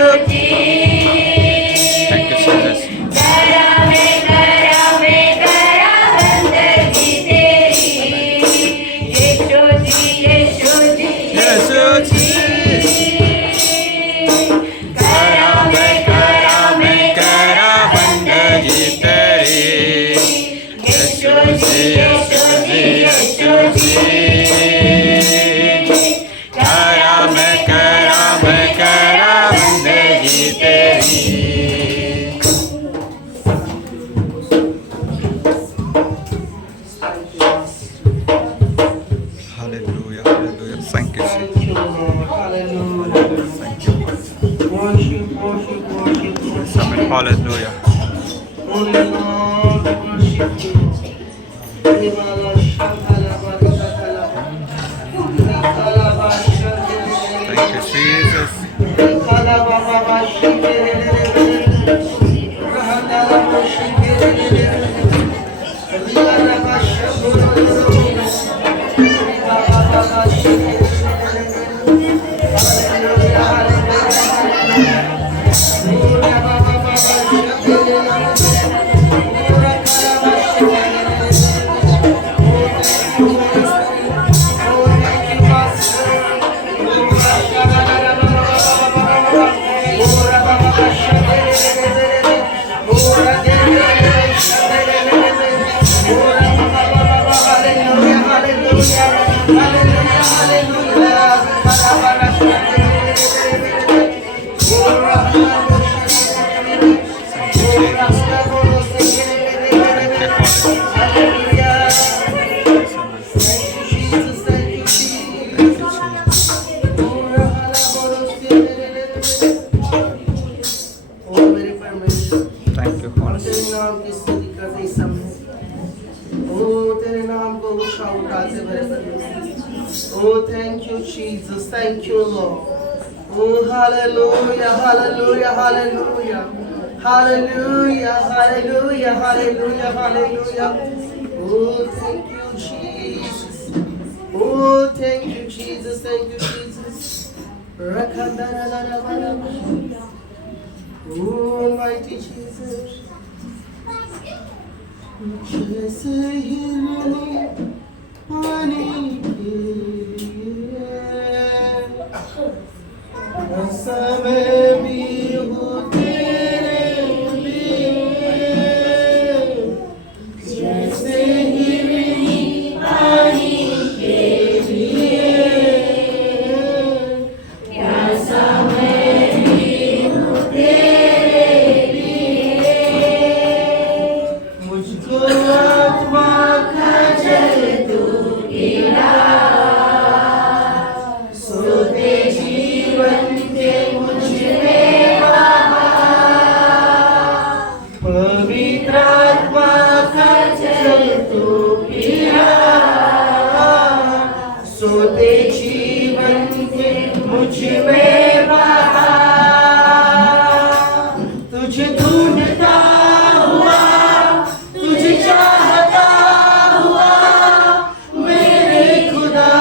Thank you, Jesus. Hallelujah, hallelujah. Thank you, Thank Jesus. you, Lord. Hallelujah. Thank you, Lord. Worship, worship, worship, Yes, amen. worship. Hallelujah. Only Lord, we worship you. Ibala shakala barika kalaba. Rikala Thank you, bashandelele. Jesus. Rikala baba bashikelele. Rahandala bashikelele. Rikala bashakulele. Ribaba baba shikelele. Hallelujah, hallelujah, hallelujah. Ora baba baba shikelele. Ora kalaba shikelele. Oh, thank you, Holy Spirit. Oh, thank you, Master. Ora shalala baba baba baba. Ora baba shikelele. Ora delele shikelele. Ora baba baba. Hallelujah, hallelujah, hallelujah, hallelujah. Kalaba shikelele. Ora kalaba shikelele. Thank you, Jesus. Thank you, Holy Spirit. Hallelujah. Yes, amen. Thank you, Jesus. Thank you, Thank you, Jesus. Jesus. Oh, मेरे परमेश्वर, Thank you, हम Holy तेरे Spirit. नाम की स्तुति करते इस समय। ओ तेरे नाम को ऊंचा उठाते मेरे परमेश्वर। Oh, thank you, Jesus. Thank you, Lord. Oh, hallelujah, hallelujah, hallelujah. Hallelujah, hallelujah, hallelujah, hallelujah. Oh, thank you, Jesus. Oh, thank you, Jesus. Thank you, Jesus. Rakandaralarabara. Oh, mighty Jesus. जैसे हिरनी पानी के समय भी हो तेरे लिए जैसे हिरनी पानी के लिए प्यासा मैं भी हूँ तेरे लिए मुझको आत्मा का जल तू पिला सोते जीवन के मुझ में बहा पवित्र आत्मा का जल तू पिला सोते जीवन के मुझ में बहा तुझे ढूंढता हुआ तुझे चाहता हुआ मेरे खुदा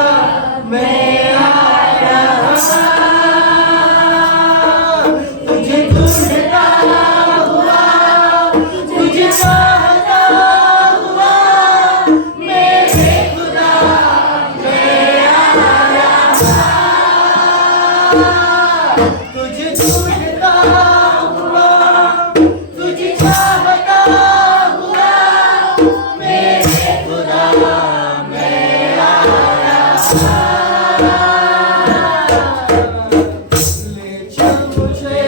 मैं आया तुझे ढूंढता हुआ तुझे चाहता हुआ मेरे खुदा मैं आया तुझे ढूंढता हुआ तुझे चाहता हुआ मेरे खुदा मैं आया ले चल मुझे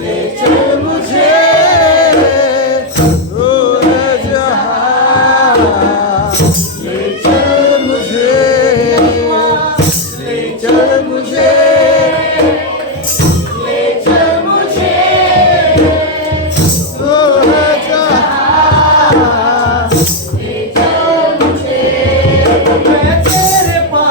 ले चल मुझे ओ जहां ले चल मुझे ले चल मुझे ले चल मुझे ओ जहां ले चल मुझे मैं तेरे पास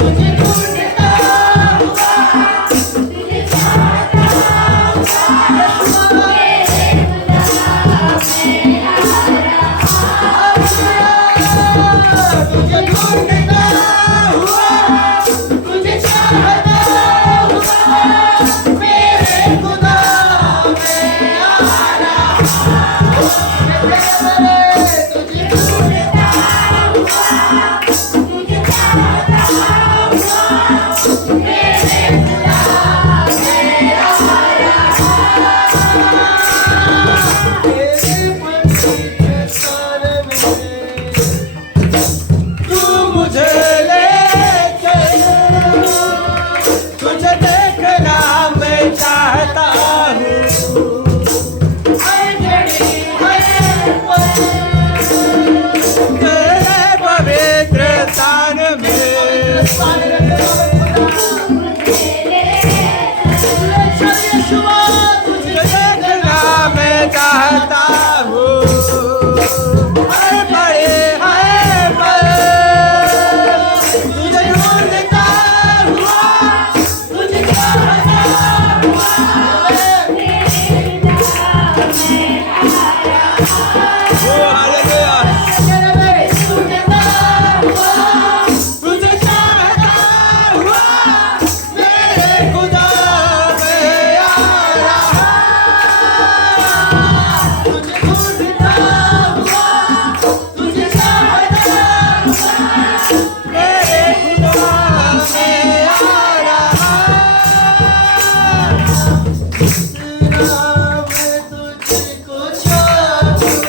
तुझे ढूंढता हुआ, तुझे चाहता हुआ, तुझे ढूंढता हुआ, तुझे चाहता हुआ, मेरे खुदा मैं आ रहा हूँ। तुझे ढूंढता हुआ, तुझे चाहता हुआ, मेरे खुदा मैं आ रहा हूँ। तेरे पवित्र शरण में तू मुझे ले चल, तुझे देखना मैं चाहता हूँ। हर घड़ी हर पल तेरे पवित्र स्थान में तुझे देखना मैं चाहता हूँ। हर बड़े हर पल तुझे ढूंढता हुआ, तुझे चाहता हुआ, तुझे चाहता हुआ, मेरे खुदा मैं आ रहा हूँ। तुझे ढूंढता हुआ, तुझे चाहता हुआ, मेरे खुदा मैं आ रहा हूँ। तेरा मैं तुझको चाहूँ,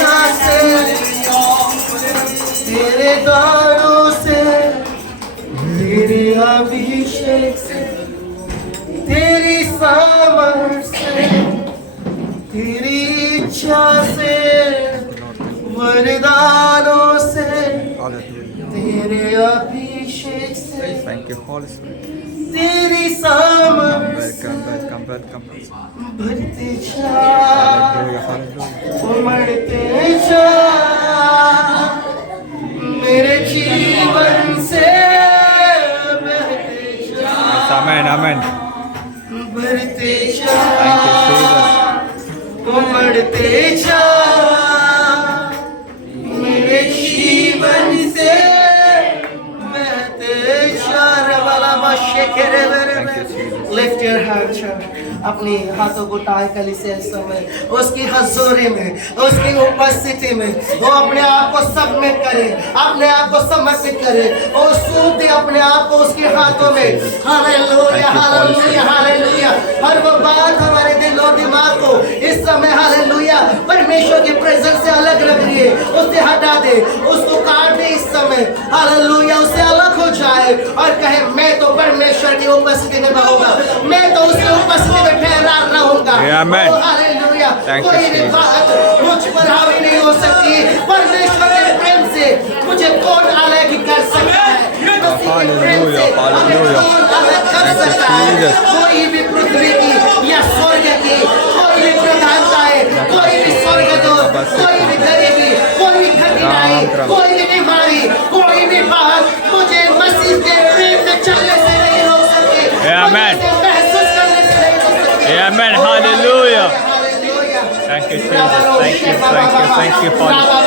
इच्छा से, तेरे दानों से, तेरे अभिषेक से, तेरी सामर्थ से, तेरी इच्छा से, वरदानों से, तेरे अभिषेक से, Thank you, Holy Spirit. तेरी सामर्थ Welcome. भरते जा, Hallelujah, hallelujah. उमड़ते जा, मेरे जीवन से बहते जा, Amen, amen. भरते जा, Thank you, Jesus. उमड़ते जा, मेरे जीवन से बहते जा। Thank you, Jesus. Lift your hand, church. अपने हाथों को उठाए कलीसिया इस समय उसकी हजूरी में, उसकी उपस्थिति में वो अपने आप को सबमिट करे, अपने आप को समर्पित करे और सूप दे अपने आप को उसके हाथों में। Hallelujah, hallelujah, hallelujah. हर वो बात हमारे दिल और दिमाग को इस समय हालेलुया परमेश्वर की प्रेजेंस से अलग रख रही है, उसे हटा दे, उसको काट दे इस समय। हालेलुया, उससे अलग हो जाए और कहे मैं तो परमेश्वर की उपस्थिति में रहूंगा, मैं तो उसकी उपस्थिति में ठहरा रहूंगा। Amen. Oh hallelujah, Thank you, कोई भी Jesus. बात मुझ पर हावी नहीं हो सकती। परमेश्वर के प्रेम से मुझे कौन अलग कर सकता है? मसीह के प्रेम से हमें Hallelujah. कौन अलग कर Thank you, सकता है? Jesus. कोई भी पृथ्वी की या स्वर्ग की कोई भी प्रधानताएं, कोई भी स्वर्गदूत, कोई भी गरीबी, कोई भी कठिनाई, कोई भी बीमारी, कोई भी बात मुझे मसीह के प्रेम में चलने से नहीं रोक सकती। Amen. मुझे महसूस करने से नहीं रोक सकती। Amen. Hallelujah. Hallelujah. Thank you, Jesus. Thank you, Holy Spirit.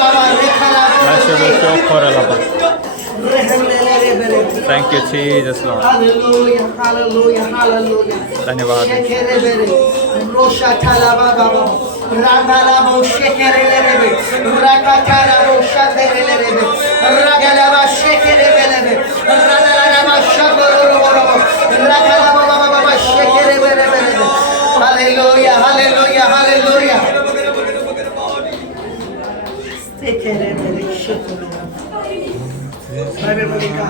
Thank you, Jesus, Lord. Hallelujah, hallelujah, hallelujah. धन्यवाद। रोशा थाला बाबा रागाला बोशे केरे लेबे रागा थाला रोशा तेरे लेबे रागाला बाशे केरे लेबे रागाला बाशा बोरो बोरो रागाला बाबा बाबा शेकेरे लेबे। Hallelujah, hallelujah, hallelujah. शेकेरे मेरे शुक्र बाइबल का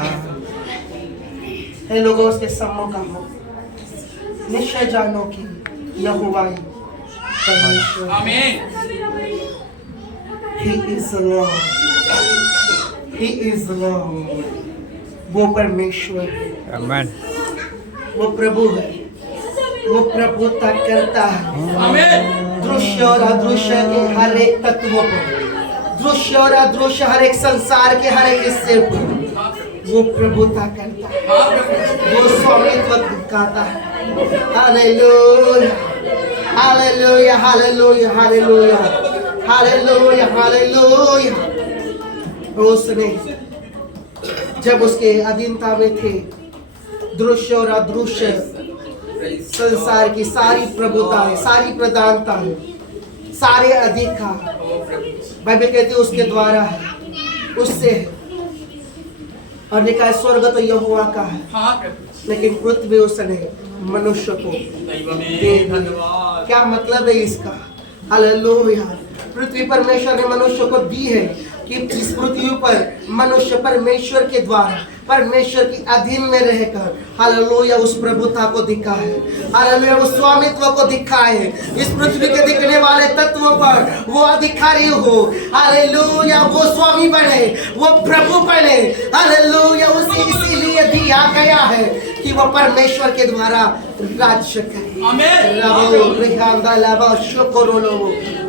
हे लोगों के सम्मुख आओ, निश्चय जानो कि यहोवा परमेश्वर, He is the Lord, He is the Lord। वो परमेश्वर है, Amen. वो प्रभु है, वो प्रभुता करता है। दृश्य और अदृश्य के हर एक तत्वों पर, दृश्य और अदृश्य हर एक संसार के हर एक हिस्से पर वो प्रभुता करता है, वो स्वामित्व दिखाता है। Hallelujah, hallelujah, hallelujah, hallelujah, hallelujah, hallelujah. उसने जब उसके अधीनता में थे, दृश्य और अदृश्य संसार की सारी प्रभुताएं, सारी प्रधानताएं, सारे अधिकार बाइबल कहती है उसके द्वारा है, उससे है। और लिखा है स्वर्ग तो यहोवा का है, लेकिन पृथ्वी उसने मनुष्य को दे दी। क्या मतलब है इसका? हालेलुया। पृथ्वी परमेश्वर ने मनुष्य को दी है कि इस पृथ्वी पर मनुष्य परमेश्वर के द्वारा, परमेश्वर की अधीन में रहकर हालेलुया उस प्रभुता को दिखाए, हालेलुया उस स्वामित्व को दिखाए। इस पृथ्वी के दिखने वाले तत्वों पर वो अधिकारी हो, हालेलुया वो स्वामी बने, वो प्रभु बने। हालेलुया उसे इसीलिए दिया गया है कि वो परमेश्वर के द्वारा राज्य करे।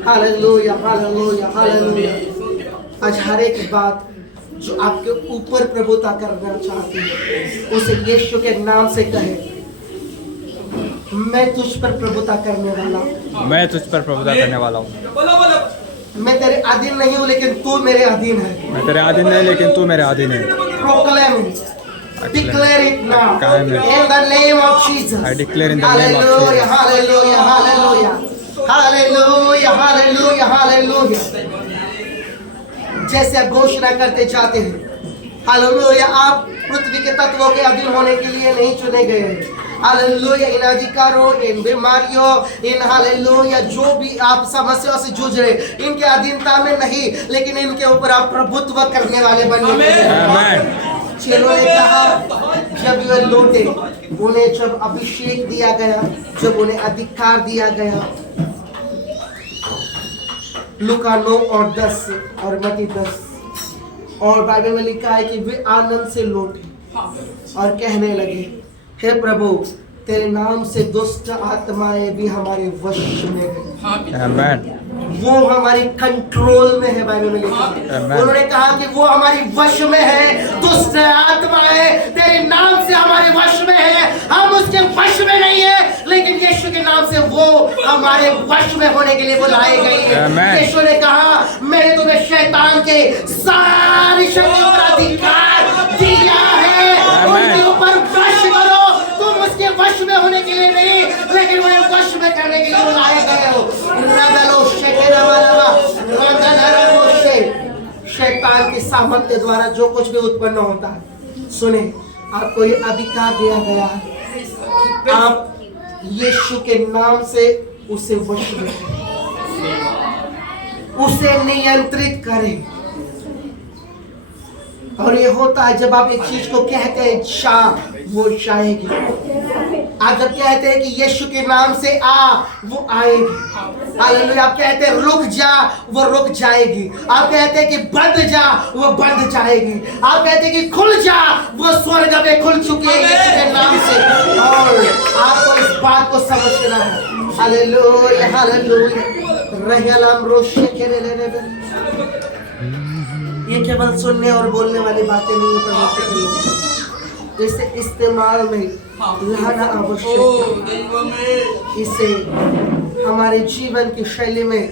Hallelujah, hallelujah, hallelujah. आज हर एक बात जो आपके ऊपर प्रभुता करना चाहती है, उसे यीशु के नाम से कहे, मैं तुझ पर प्रभुता करने वाला हूँ, मैं तुझ पर प्रभुता करने वाला हूँ। मैं तेरे अधीन नहीं हूँ लेकिन तू मेरे अधीन है। मैं तेरे अधीन नहीं लेकिन तू मेरे अधीन है। Proclaim it. Declare it now. कायम है। In the name of Jesus. I declare in the name of Hallelujah, Jesus. hallelujah, hallelujah. Hallelujah, hallelujah, hallelujah. जैसे आप घोषणा करते जाते हैं, हालेलुया आप पृथ्वी के तत्वों के अधीन होने के लिए नहीं चुने गए हैं। हालेलुया, इन अधिकारों, इन बीमारियों, इन हालेलुया जो भी आप समस्याओं से जूझ रहे, इनके अधीनता में नहीं, लेकिन इनके ऊपर आप प्रभुत्व करने वाले बनने। चेलों ने कहा जब वे लौटे, उन्हें जब अभिषेक दिया गया, जब उन्हें अधिकार दिया गया, लूका 9 और 10 और मत्ती 10, और बाइबल में लिखा है कि वे आनंद से लौटे और कहने लगे, हे प्रभु, तेरे नाम से दुष्ट आत्माएं भी हमारे वश में है। आमेन। वो हमारी कंट्रोल में है, बाइबल में लिखा है। उन्होंने कहा कि वो हमारी वश में है, दुष्ट आत्माएं तेरे नाम से हमारे वश में है। हम उसके वश में नहीं है, लेकिन यीशु के नाम से वो हमारे वश में होने के लिए बुलाए गए हैं। यीशु ने कहा, मैंने तुम्हें शैतान के सारी शक्तियों पर अधिकार दिया है, उनके ऊपर वश करो। तुम उसके वश में होने के लिए नहीं, लेकिन उन्हें वश में करने के लिए बुलाए गए हो। शैतान के सामर्थ्य द्वारा जो कुछ भी उत्पन्न होता है, सुने, आपको ये अधिकार दिया गया है कि आप यीशु के नाम से उसे वश में करें, उसे नियंत्रित करें। और ये होता है जब आप एक चीज को कहते हैं जा, वो जाएगी। आप जब कहते हैं कि यीशु के नाम से आ, वो आएगी। हालेलुया। आप कहते हैं रुक जा, वो रुक जाएगी। आप कहते हैं कि बंद जा, वो बंद जाएगी। आप कहते हैं कि खुल जा, वो स्वर्ग में खुल चुकी है यीशु के नाम से। और आपको इस बात को समझना है। Hallelujah, hallelujah. रहलम रोशे के ले ये केवल सुनने और बोलने वाली बातें नहीं है, परमेश्वर के लोग इसे इस्तेमाल में लाना आवश्यक है। इसे हमारे जीवन की शैली में